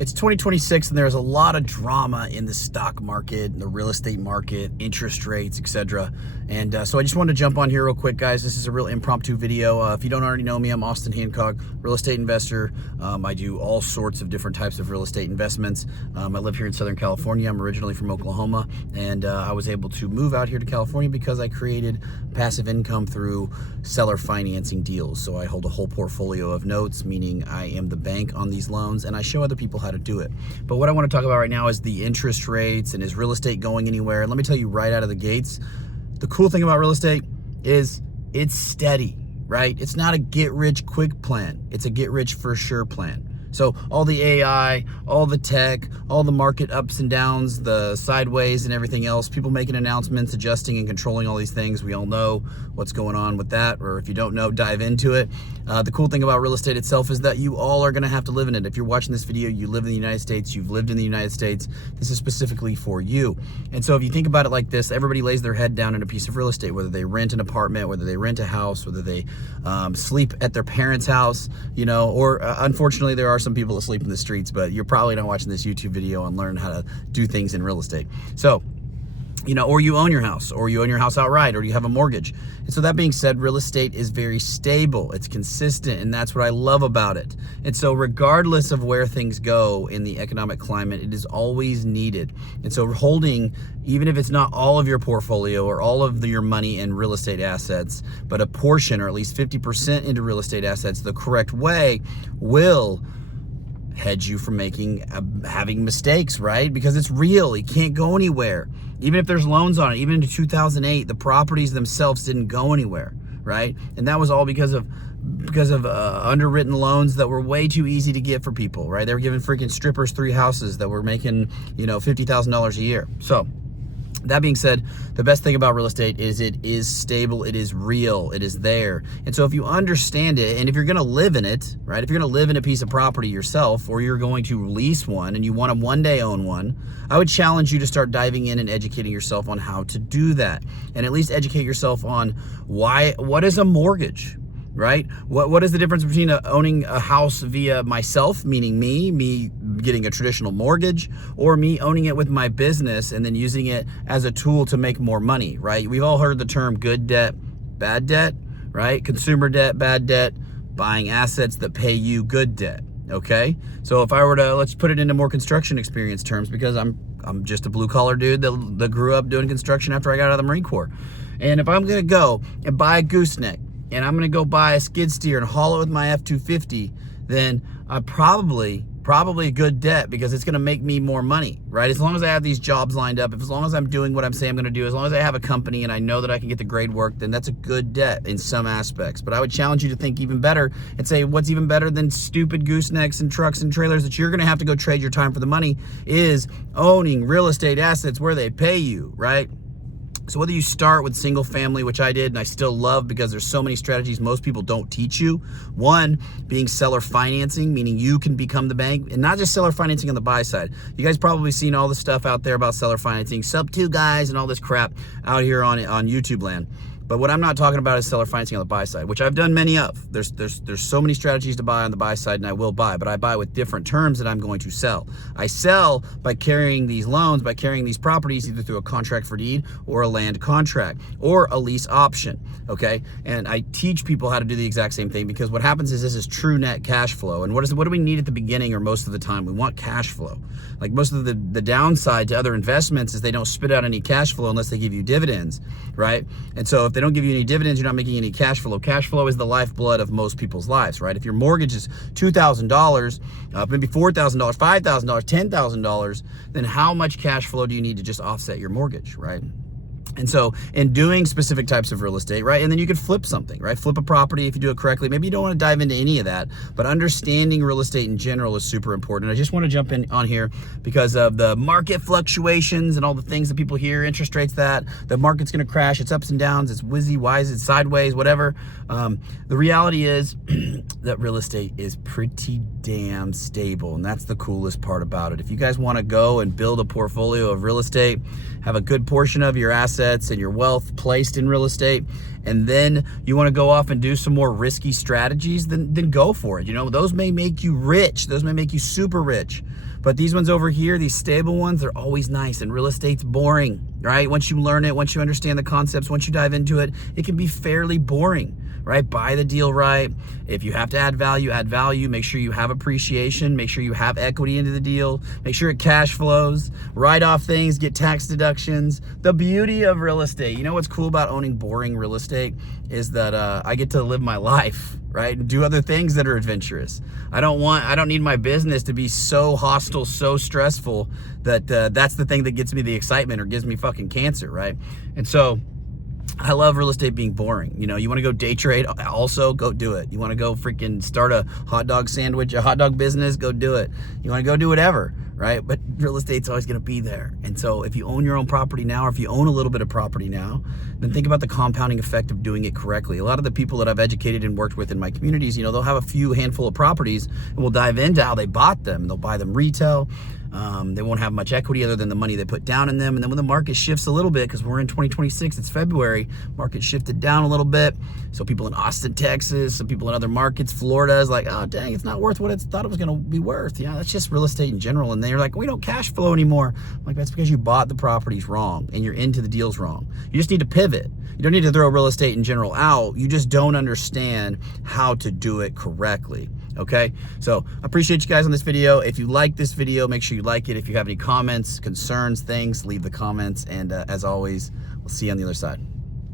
It's 2026 and there's a lot of drama in the stock market, the real estate market, interest rates, etc. And so I just wanted to jump on here real quick, guys. This is a real impromptu video. If you don't already know me, I'm Austin Hancock, real estate investor. I do all sorts of different types of real estate investments. I live here in Southern California. I'm originally from Oklahoma, and I was able to move out here to California because I created passive income through seller financing deals. So I hold a whole portfolio of notes, meaning I am the bank on these loans, and I show other people how to do it. But what I want to talk about right now is the interest rates and is real estate going anywhere? And let me tell you right out of the gates, the cool thing about real estate is it's steady, right? It's not a get rich quick plan. It's a get rich for sure plan. So all the AI, all the tech, all the market ups and downs, the sideways and everything else, people making announcements, adjusting and controlling all these things. We all know what's going on with that, or if you don't know, dive into it. The cool thing about real estate itself is that you all are gonna have to live in it. If you're watching this video, you live in the United States, you've lived in the United States, this is specifically for you. And so if you think about it like this, everybody lays their head down in a piece of real estate, whether they rent an apartment, whether they rent a house, whether they sleep at their parents' house, you know, or unfortunately there are some people that sleep in the streets, but you're probably not watching this YouTube video and learn how to do things in real estate. So, you know, or you own your house, or you own your house outright, or you have a mortgage. And so that being said, real estate is very stable, it's consistent, and that's what I love about it. And so regardless of where things go in the economic climate, it is always needed. And so holding, even if it's not all of your portfolio or all of your money in real estate assets, but a portion or at least 50% into real estate assets the correct way will hedge you from having mistakes, right? Because it's real, it can't go anywhere. Even if there's loans on it, even in 2008, the properties themselves didn't go anywhere, right? And that was all because of underwritten loans that were way too easy to get for people, right? They were giving freaking strippers 3 houses that were making, you know, $50,000 a year. So that being said, the best thing about real estate is it is stable, it is real, it is there. And so if you understand it, and if you're gonna live in it, right? If you're gonna live in a piece of property yourself, or you're going to lease one and you wanna one day own one, I would challenge you to start diving in and educating yourself on how to do that. And at least educate yourself on what is a mortgage? Right? What is the difference between owning a house via myself, meaning me getting a traditional mortgage, or me owning it with my business and then using it as a tool to make more money, right? We've all heard the term good debt, bad debt, right? Consumer debt, bad debt, buying assets that pay you good debt, okay? So if I were to, let's put it into more construction experience terms, because I'm just a blue collar dude that grew up doing construction after I got out of the Marine Corps. And if I'm gonna go and buy a gooseneck, and I'm gonna go buy a skid steer and haul it with my F-250, then I'm probably a good debt, because it's gonna make me more money, right? As long as I have these jobs lined up, as long as I'm doing what I'm saying I'm gonna do, as long as I have a company and I know that I can get the grade work, then that's a good debt in some aspects. But I would challenge you to think even better and say, what's even better than stupid goosenecks and trucks and trailers that you're gonna have to go trade your time for the money is owning real estate assets where they pay you, right? So whether you start with single family, which I did and I still love because there's so many strategies most people don't teach you. One being seller financing, meaning you can become the bank, and not just seller financing on the buy side. You guys probably seen all the stuff out there about seller financing, sub 2 guys and all this crap out here on YouTube land. But what I'm not talking about is seller financing on the buy side, which I've done many of. There's so many strategies to buy on the buy side, and I will buy, but I buy with different terms that I'm going to sell. I sell by carrying these loans, by carrying these properties either through a contract for deed or a land contract or a lease option, okay? And I teach people how to do the exact same thing, because what happens is this is true net cash flow. And what do we need at the beginning or most of the time? We want cash flow. Like most of the downside to other investments is they don't spit out any cash flow unless they give you dividends, right? And so if they don't give you any dividends, you're not making any cash flow. Cash flow is the lifeblood of most people's lives, right? If your mortgage is $2,000, maybe $4,000, $5,000, $10,000, then how much cash flow do you need to just offset your mortgage, right? And so in doing specific types of real estate, right? And then you could flip something, right? Flip a property if you do it correctly. Maybe you don't want to dive into any of that, but understanding real estate in general is super important. I just want to jump in on here because of the market fluctuations and all the things that people hear, interest rates, that the market's going to crash, it's ups and downs, it's whizzy, wise, it's sideways, whatever. The reality is that real estate is pretty damn stable, and that's the coolest part about it. If you guys want to go and build a portfolio of real estate, have a good portion of your assets and your wealth placed in real estate, and then you want to go off and do some more risky strategies, then go for it. You know, those may make you rich, those may make you super rich, But these ones over here, these stable ones, they're always nice. And real estate's boring, right? Once you learn it, once you understand the concepts, once you dive into it, it can be fairly boring, right? Buy the deal right. If you have to add value, add value. Make sure you have appreciation. Make sure you have equity into the deal. Make sure it cash flows. Write off things, get tax deductions. The beauty of real estate, you know what's cool about owning boring real estate is that I get to live my life, right? And do other things that are adventurous. I don't need my business to be so hostile, so stressful that that's the thing that gets me the excitement or gives me fucking cancer, right? And so I love real estate being boring. You know, you want to go day trade, also go do it. You want to go freaking start a hot dog business, go do it. You want to go do whatever, right? But real estate's always going to be there. And so if you own your own property now, or if you own a little bit of property now, then think about the compounding effect of doing it correctly. A lot of the people that I've educated and worked with in my communities, you know, they'll have a handful of properties, and we'll dive into how they bought them. They'll buy them retail. They won't have much equity other than the money they put down in them. And then when the market shifts a little bit, because we're in 2026, it's February, market shifted down a little bit. So people in Austin, Texas, some people in other markets, Florida is like, oh, dang, it's not worth what it thought it was going to be worth. Yeah, that's just real estate in general. And they're like, we don't cash flow anymore. I'm like, that's because you bought the properties wrong and you're into the deals wrong. You just need to pivot. You don't need to throw real estate in general out. You just don't understand how to do it correctly. Okay, so I appreciate you guys on this video. If you like this video, make sure you like it. If you have any comments, concerns, things, leave the comments. And as always, we'll see you on the other side.